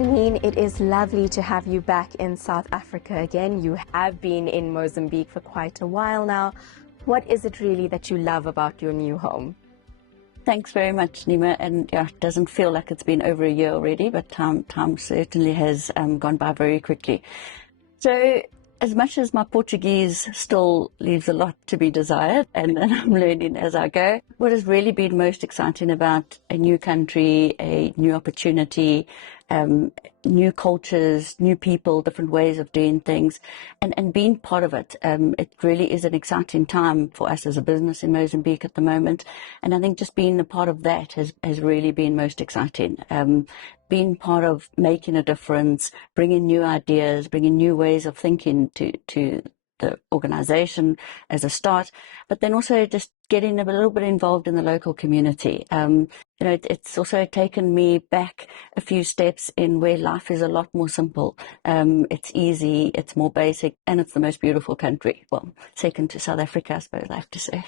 Janine, it is lovely to have you back in South Africa again. You have been in Mozambique for quite a while now. What is it really that you love about your new home? Thanks very much, Nema. And yeah, it doesn't feel like it's been over a year already, but time certainly has gone by very quickly. So as much as my Portuguese still leaves a lot to be desired, and I'm learning as I go, what has really been most exciting about a new country, a new opportunity, new cultures, new people, different ways of doing things, and being part of it. It really is an exciting time for us as a business in Mozambique at the moment. And I think just being a part of that has really been most exciting. Being part of making a difference, bringing new ideas, bringing new ways of thinking to the organization as a start, but then also just getting a little bit involved in the local community. It's also taken me back a few steps in where life is a lot more simple. It's easy, it's more basic, and it's the most beautiful country. Well, second to South Africa, I suppose I have to say.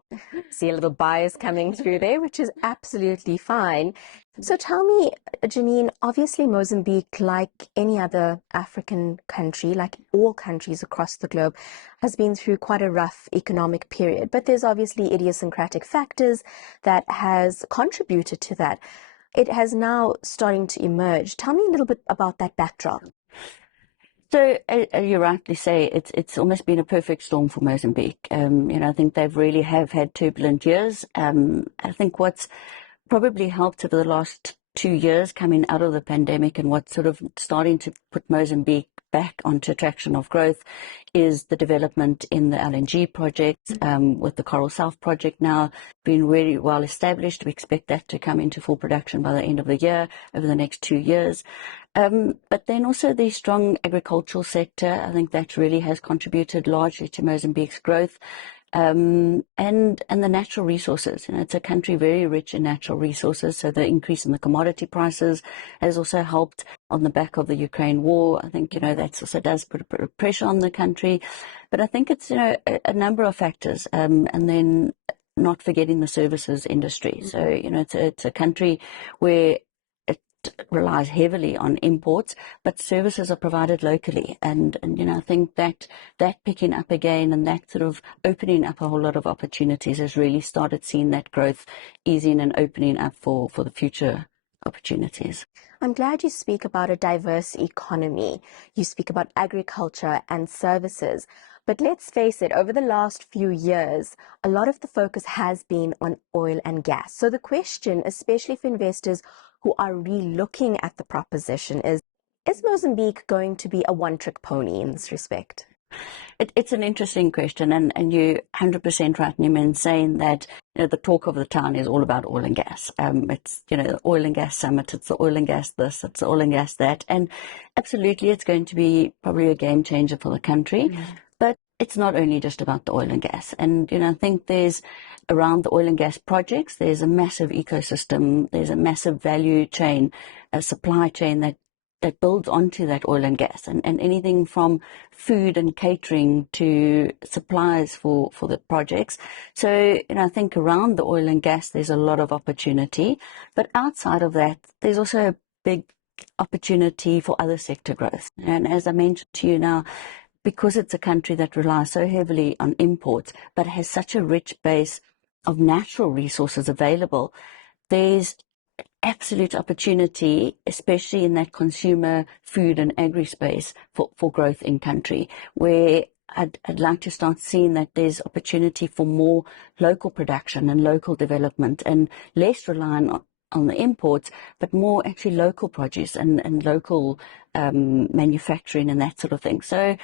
See a little bias coming through there, which is absolutely fine. So tell me, Janine, obviously Mozambique, like any other African country, like all countries across the globe, has been through quite a rough economic period. But there's obviously idiosyncratic factors that has contributed to that. It has now starting to emerge. Tell me a little bit about that backdrop. So, as you rightly say, it's almost been a perfect storm for Mozambique. I think they've really have had turbulent years. I think what's probably helped over the last 2 years coming out of the pandemic and what's sort of starting to put Mozambique back onto traction of growth is the development in the LNG project, with the Coral South project now being really well established. We expect that to come into full production by the end of the year, over the next 2 years. But then also the strong agricultural sector, I think that really has contributed largely to Mozambique's growth. And the natural resources. It's a country very rich in natural resources, so the increase in the commodity prices has also helped on the back of the Ukraine war. I think, that also does put a bit of pressure on the country. But I think it's, a number of factors, and then not forgetting the services industry. So, it's a country where relies heavily on imports, but services are provided locally. And I think that picking up again and that sort of opening up a whole lot of opportunities has really started seeing that growth easing and opening up for the future opportunities. I'm glad you speak about a diverse economy. You speak about agriculture and services. But let's face it, over the last few years, a lot of the focus has been on oil and gas. So the question, especially for investors who are re-looking at the proposition, is Mozambique going to be a one-trick pony in this respect? It's an interesting question, and you're 100% right, Nema, in saying that the talk of the town is all about oil and gas. It's the oil and gas summit, it's the oil and gas this, it's the oil and gas that, and absolutely it's going to be probably a game changer for the country. But it's not only just about the oil and gas. And, I think there's around the oil and gas projects, there's a massive ecosystem, there's a massive value chain, a supply chain that builds onto that oil and gas, and anything from food and catering to supplies for the projects. So, I think around the oil and gas, there's a lot of opportunity. But outside of that, there's also a big opportunity for other sector growth. And as I mentioned to you now, because it's a country that relies so heavily on imports, but has such a rich base of natural resources available, there's absolute opportunity, especially in that consumer, food and agri space for growth in country, where I'd like to start seeing that there's opportunity for more local production and local development and less reliant on the imports, but more actually local produce and local manufacturing and that sort of thing. So,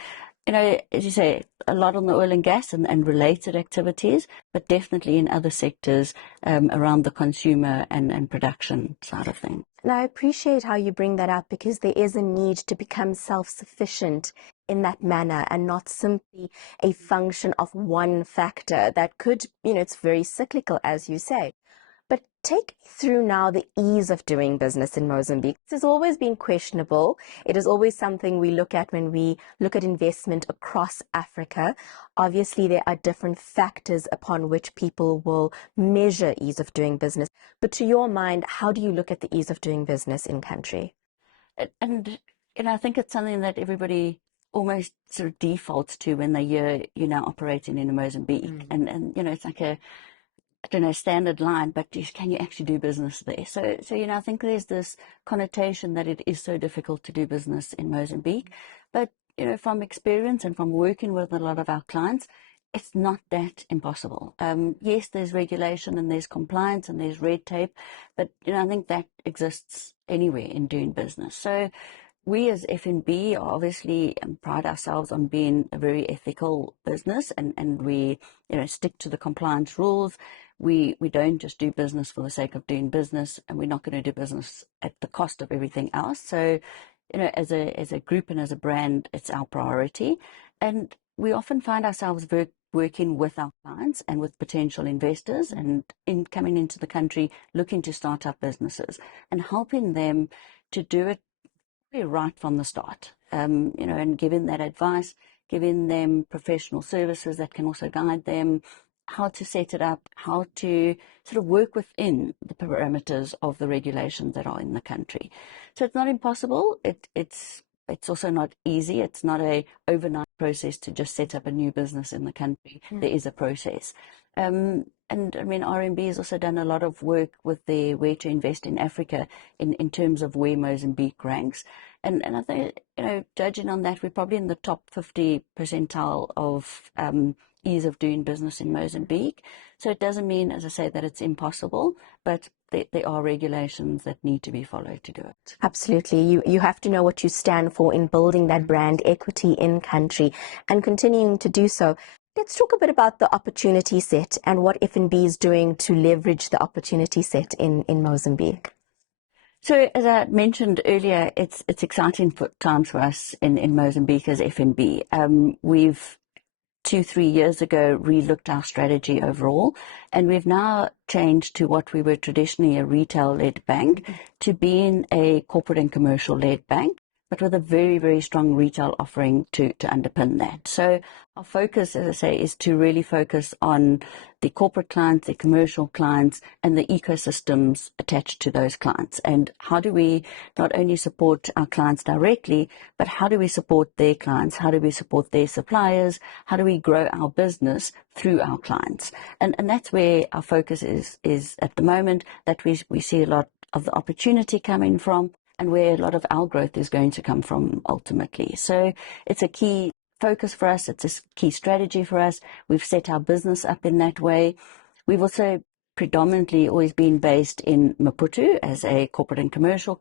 as you say, a lot on the oil and gas and related activities, but definitely in other sectors around the consumer and production side of things. And I appreciate how you bring that up, because there is a need to become self-sufficient in that manner and not simply a function of one factor that could, it's very cyclical, as you say. But take me through now the ease of doing business in Mozambique. This has always been questionable. It is always something we look at when we look at investment across Africa. Obviously, there are different factors upon which people will measure ease of doing business. But to your mind, how do you look at the ease of doing business in country? And I think it's something that everybody almost sort of defaults to when they hear you're now operating in Mozambique. And it's like a, I don't know, standard line, but can you actually do business there? So I think there's this connotation that it is so difficult to do business in Mozambique. But, from experience and from working with a lot of our clients, it's not that impossible. Yes, there's regulation and there's compliance and there's red tape, but, I think that exists anywhere in doing business. So we as FNB obviously pride ourselves on being a very ethical business, and we stick to the compliance rules. We don't just do business for the sake of doing business, and we're not going to do business at the cost of everything else. So as a group and as a brand, it's our priority. And we often find ourselves working with our clients and with potential investors and coming into the country looking to start up businesses and helping them to do it right from the start, and giving that advice, giving them professional services that can also guide them how to set it up, how to sort of work within the parameters of the regulations that are in the country. So it's not impossible. It's also not easy. It's not a overnight process to just set up a new business in the country. There is a process. And I mean, RMB has also done a lot of work with their Where to Invest in Africa in terms of where Mozambique ranks. And I think, judging on that, we're probably in the top 50 percentile of ease of doing business in Mozambique. So it doesn't mean, as I say, that it's impossible, but there are regulations that need to be followed to do it. Absolutely. You have to know what you stand for in building that brand equity in country and continuing to do so. Let's talk a bit about the opportunity set and what FNB is doing to leverage the opportunity set in Mozambique. So as I mentioned earlier, it's exciting times for us in Mozambique as FNB. We've 2-3 years ago relooked our strategy overall, and we've now changed to what we were traditionally a retail-led bank to being a corporate and commercial-led bank, but with a very, very strong retail offering to underpin that. So our focus, as I say, is to really focus on the corporate clients, the commercial clients, and the ecosystems attached to those clients. And how do we not only support our clients directly, but how do we support their clients? How do we support their suppliers? How do we grow our business through our clients? And that's where our focus is at the moment, that we see a lot of the opportunity coming from, and where a lot of our growth is going to come from ultimately. So it's a key focus for us. It's a key strategy for us. We've set our business up in that way. We've also predominantly always been based in Maputo as a corporate and commercial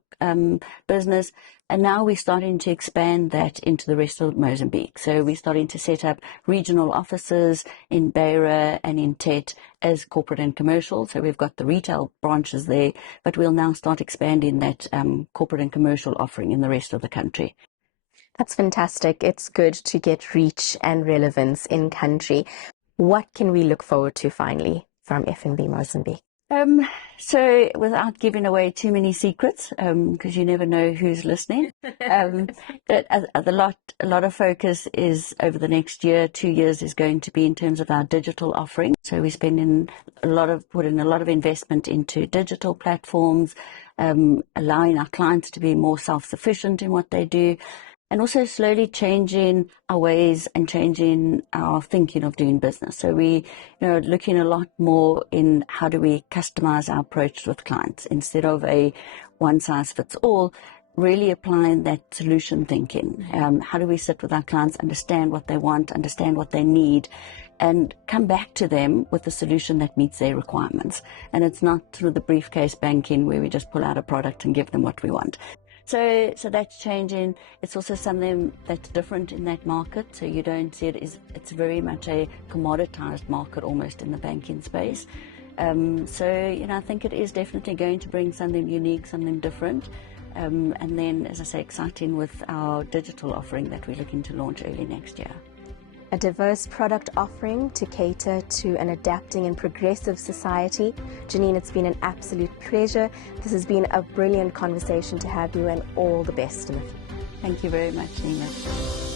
business. And now we're starting to expand that into the rest of Mozambique. So we're starting to set up regional offices in Beira and in Tet as corporate and commercial. So we've got the retail branches there, but we'll now start expanding that corporate and commercial offering in the rest of the country. That's fantastic. It's good to get reach and relevance in country. What can we look forward to finally from FNB Mozambique? So without giving away too many secrets, because you never know who's listening, but a lot of focus is over the next year, 2 years is going to be in terms of our digital offering. So we're putting a lot of investment into digital platforms, allowing our clients to be more self-sufficient in what they do, and also slowly changing our ways and changing our thinking of doing business. So we, looking a lot more in how do we customize our approach with clients instead of a one-size-fits-all, really applying that solution thinking. How do we sit with our clients, understand what they want, understand what they need, and come back to them with a solution that meets their requirements. And it's not through the briefcase banking where we just pull out a product and give them what we want. So that's changing. It's also something that's different in that market. So you don't see it's very much a commoditized market almost in the banking space. I think it is definitely going to bring something unique, something different. And then, as I say, exciting with our digital offering that we're looking to launch early next year. A diverse product offering to cater to an adapting and progressive society. Janine, it's been an absolute pleasure. This has been a brilliant conversation to have you, and all the best in the future. Thank you very much, Nema.